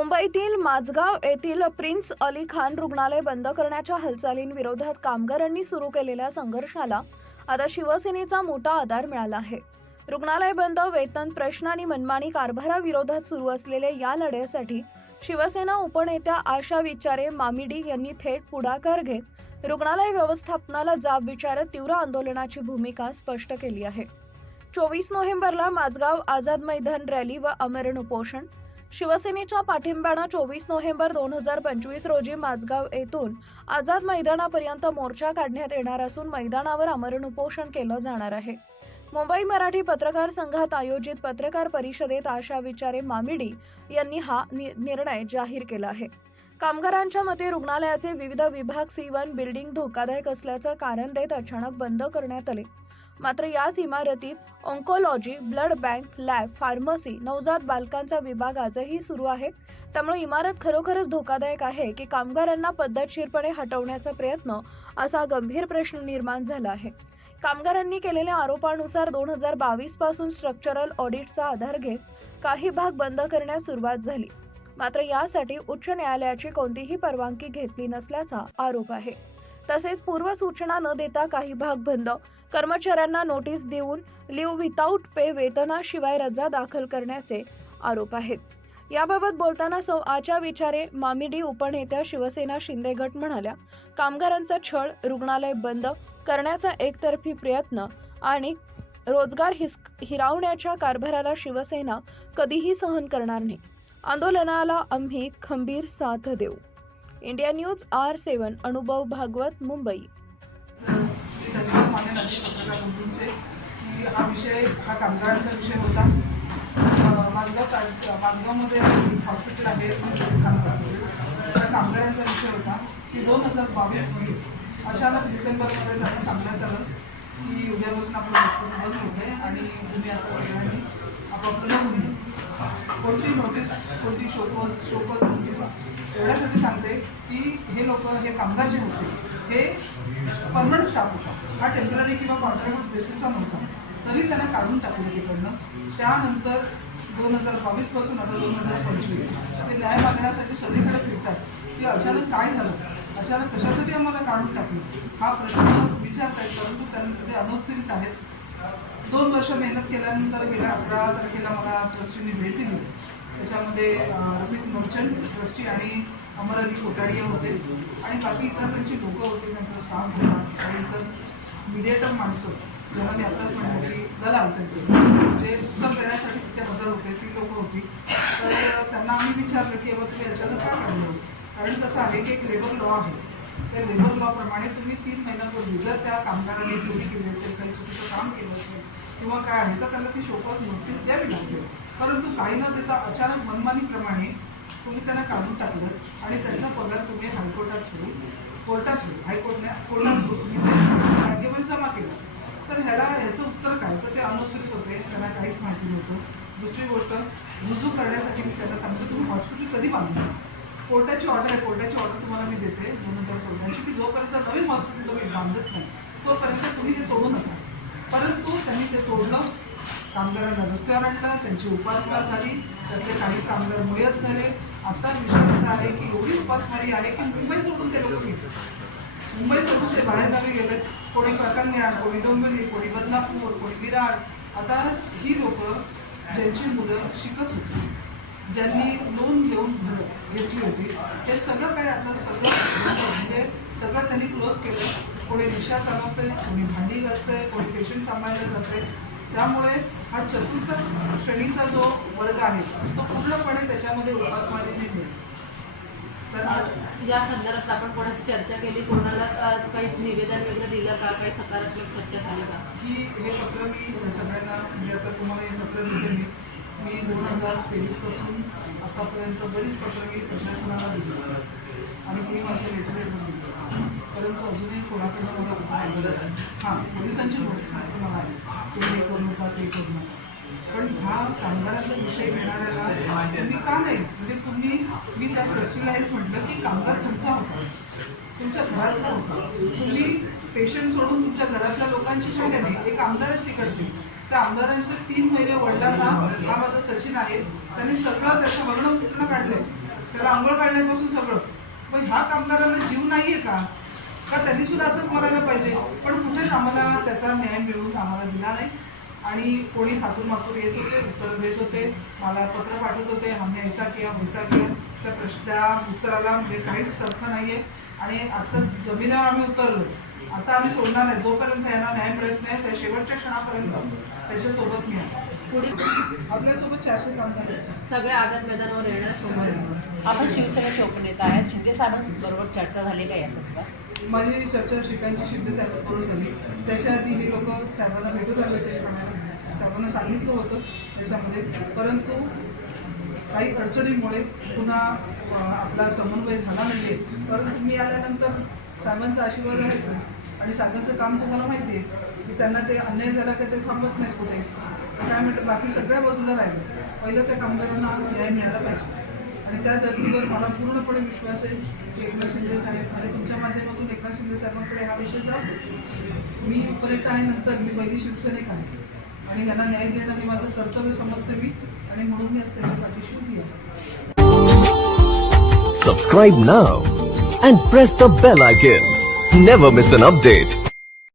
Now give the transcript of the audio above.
मुंबईतील माझगाव येथील प्रिन्स अली खान रुग्णालय बंद करण्याच्या हालचालींविरोधात कामगारांनी सुरू केलेल्या संघर्षाला आता शिवसेनेचा मोठा आधार मिळाला आहे. रुग्णालय बंद वेतन प्रश्न आणि मनमानी कारभाराविरोधात सुरू असलेल्या या लढ्यासाठी शिवसेना उपनेत्या आशा विचारे मामिडी यांनी थेट पुढाकार घेत रुग्णालय व्यवस्थापनाला जाब विचारत तीव्र आंदोलनाची भूमिका स्पष्ट केली आहे. चोवीस नोव्हेंबरला माझगाव आझाद मैदान रॅली व अमरण उपोषण शिवसेनेच्या पाठिंब्यानं चोवीस नोव्हेंबर दोन हजार पंचवीस रोजी माझगाव येथून आझाद मैदानापर्यंत मोर्चा काढण्यात येणार असून मैदानावर आमरण उपोषण केलं जाणार आहे. मुंबई मराठी पत्रकार संघात आयोजित पत्रकार परिषदेत आशा विचारे मामिडी यांनी हा नि- निर्णय जाहीर केला आहे. कामगारांच्या मते रुग्णालयाचे विविध विभाग सी वन बिल्डिंग धोकादायक असल्याचं कारण देत अचानक बंद करण्यात आले. मात्र याच इमारतीत oncology blood bank lab pharmacy नवजात बालकांचा विभाग आजही सुरू आहे. त्यामुळे इमारत खरोखरच धोकादायक आहे की कामगारांना पद्धतशीरपणे हटवण्याचा प्रयत्न असा गंभीर प्रश्न निर्माण झाला आहे. कामगारांनी केलेल्या आरोपानुसार दोन हजार बावीसपासून स्ट्रक्चरल ऑडिटचा आधार घेत काही भाग बंद करण्यास सुरुवात झाली. मात्र यासाठी उच्च न्यायालयाची कोणतीही परवानगी घेतली नसल्याचा आरोप आहे. तसेच पूर्व सूचना न देता काही भाग बंद कर्मचाऱ्यांना नोटीस देऊन लिव्ह विदाऊट पे वेतनाशिवाय रजा दाखल करण्याचे आरोप आहेत. याबाबत बोलताना सौ आच्या विचारे मामिडी उपनेत्या शिवसेना शिंदे गट म्हणाल्या कामगारांचा छळ रुग्णालय बंद करण्याचा एकतर्फी प्रयत्न आणि रोजगार हिस हिरावण्याच्या कारभाराला शिवसेना कधीही सहन करणार नाही. आंदोलनाला आम्ही खंबीर साथ देऊ. इंडिया न्यूज आर सेवन अनुभव भागवत मुंबई. मी धन्यवाद मानेन पत्रकार बंधूंचे की हा विषय हा कामगारांचा विषय होता. माझगाव ता माझगावमध्ये एक हॉस्पिटल आहे हॉस्पिटल त्या कामगारांचा विषय होता की दोन हजार बावीसमध्ये अचानक डिसेंबरमध्ये त्यांना सांगण्यात आलं की उद्यापासून आपलं हॉस्पिटल बंद होते आणि तुम्ही आता सगळ्यांनी आपापलं होऊन कोणती नोटीस कोणती शोकज शोकज नोटीस एवढ्यासाठी सांगते की हे लोक हे कामगार जे होते हे परमनंट स्टाफ होता. हा टेंपररी किंवा कॉन्ट्रॅक्ट बेसिसचा नव्हता. तरी त्यांना काढून टाकलं तिकडनं. त्यानंतर दोन हजार बावीसपासून आता दोन हजार पंचवीस. ते न्याय मागण्यासाठी सगळीकडे फिरतात. की अचानक काय झालं? अचानक कशासाठी आम्हाला काढून टाकलं? हा प्रश्न विचारतायत परंतु त्यांना ते अनुत्तरित आहेत. दोन वर्ष मेहनत केल्यानंतर गेल्या अकरा तारखेला मला ट्रस्टीने भेट दिली. त्याच्यामध्ये अं, रफिक मर्चंट ट्रस्टी आणि अमराली कोटाडिया होते. आणि बाकी इतर त्यांची लोकं होते त्यांचा स्टाफ होता. आणि इतर मिडिएटर माणसं जेव्हा मी आत्ताच म्हणलं की झालं त्यांचे जे उत्तर देण्यासाठी तिथे हजर होते ती लोक होती. तर त्यांना आम्ही विचारलं की बाबा तुम्ही अचानक का काढलं? कारण कसं आहे की एक लेबर लॉ आहे. त्या लेबर लॉप्रमाणे तुम्ही तीन महिन्यापूर्वी जर त्या कामगाराने चोरी केली असेल काही चुकीचं काम केलं असेल किंवा काय आहे तर त्याला ती शोकॉज नोटीस द्यावी लागते परंतु काही न देता अचानक मनमानीप्रमाणे तुम्ही त्यांना काढून टाकलं आणि त्यांचा पगार तुम्ही हायकोर्टात ठेवू कोर्टात ठेवू हायकोर्टने कोर्टात ठेवू तुम्ही ते जमा केला. तर ह्याला ह्याचं उत्तर काय? तर ते अनुत्तरित होते. त्यांना काहीच माहिती नव्हतं. दुसरी गोष्ट रुजू करण्यासाठी मी त्यांना सांगतो तुम्ही हॉस्पिटल कधी बांधणार कोर्टाची ऑर्डर आहे. कोर्टाची ऑर्डर तुम्हाला मी देते. दोन हजार चौदाची की जोपर्यंत नवीन हॉस्पिटल तुम्ही बांधत नाही तोपर्यंत तुम्ही ते तोडू नका. परंतु त्यांनी ते तोडलं. कामगारांना रस्त्यावर आणलं. त्यांची उपासमार झाली. त्यातले काही कामगार मयत झाले. आता विषय असा आहे की एवढी उपासमारी आहे की मुंबई सोडून ते लोक घेतात मुंबई सोडून ते बाहेरगावी गेले. कोणी कल्याण कोणी डोंबिवली कोणी बदनापूर कोणी विराट आता ही लोक ज्यांची मुलं शिकत होती ज्यांनी लोन घेऊन घर घेतली होती हे सगळं काय आता सगळं म्हणजे सगळं त्यांनी क्लोज केलं. कोणी रिक्षा चालवते कोणी भांडी घासते कोणी पेशंट सांभाळलं जाते त्यामुळे हा चतुर्थ श्रेणीचा जो वर्ग आहे तो पूर्णपणे त्याच्यामध्ये उपासमारीने मिळेल तर या संदर्भात आपण कोणाची चर्चा केली? कोणाला काही निवेदन वगैरे दिलं का? काही सकारात्मक चर्चा झाली का? की हे पत्र मी सगळ्यांना म्हणजे आता तुम्हाला हे पत्र दिले मी. मी दोन हजार तेवीसपासून आतापर्यंत बरीच पत्र मी प्रशासनाला दिली. आणि ती माझे लेटर पण दिली. परंतु अजूनही कोणाकडनं मला हां पोलिसांची नोटीस मात्र मला आहे तुम्ही हे करू नका ते करू नका. पण ह्या कामगारांचा विषय घेणाऱ्याला तुम्ही का नाही? म्हणजे तुम्ही मी त्या ट्रस्टीला हेच म्हटलं की कामगार तुमचा होता. तुमच्या घरातला होता. तुम्ही पेशंट सोडून तुमच्या घरातल्या लोकांची संख्या नाही. एक आमदारच तिकडचे त्या आमदारांचे तीन महिने वडिलांना हा माझा सचिन आहे त्यांनी सगळं त्याचं वर्ण कुठलं काढलंय? त्याला आंघोळ काढण्यापासून सगळं. पण ह्या कामगारांना जीव नाहीये का? का त्यांनी सुद्धा असंच म्हणायला पाहिजे? पण कुठेच आम्हाला त्याचा न्याय मिळवून आम्हाला दिला नाही? आणि कोणी हातून मातून येत होते उत्तरं देत होते मला पत्र पाठवत होते आम्ही ऐसा किया वैसा किया. त्या प्रश्न त्या उत्तराला म्हणजे काहीच अर्थ आहे आणि आता जमिनीवर आम्ही उतरलो. आता आम्ही सोडणार नाही. जोपर्यंत यांना न्याय मिळत नाही त्या शेवटच्या क्षणापर्यंत त्याच्यासोबत मी आहे. आपल्यासोबत चारशे कामगार. सगळे आझाद मैदानावर येणार सोमवारी. आपण शिवसेनेचे उपनेता आहेत. शिंदे साहेबांबरोबर चर्चा झाली का या संदर्भात माझी चर्चा श्रीकांतची शिंदे साहेबांबरोबर झाली. त्याच्या आधी हे लोक साहेबांना आले होते. ठाण्याला साहेबांना सांगितलं होतं त्याच्यामध्ये. परंतु काही अडचणीमुळे पुन्हा आपला समन्वय झाला नाही परंतु मी आल्यानंतर साहेबांचा आशीर्वाद आहेच आणि साहेबांचं काम तुम्हाला माहिती आहे. की त्यांना ते अन्याय झाला का ते थांबत नाहीत कुठे. काय म्हणतात बाकी सगळ्या बाजूला राहिलं. पहिलं त्या कामगारांना न्याय मिळाला पाहिजे. आणि त्या धर्तीवर मला पूर्णपणे विश्वास आहे की एकनाथ शिंदे साहेब आणि तुमच्या माध्यमातून एकनाथ शिंदे साहेबांकडे हा विषय जातो मी उपनेता आहे नंतर मी पहिली शिवसैनिक आहे. आणि त्यांना न्याय देणं हे माझं कर्तव्य समजते मी. आणि म्हणून मी आज त्याच्या पाठीशी उभी आहे. Subscribe now and press the bell icon. Never miss an update.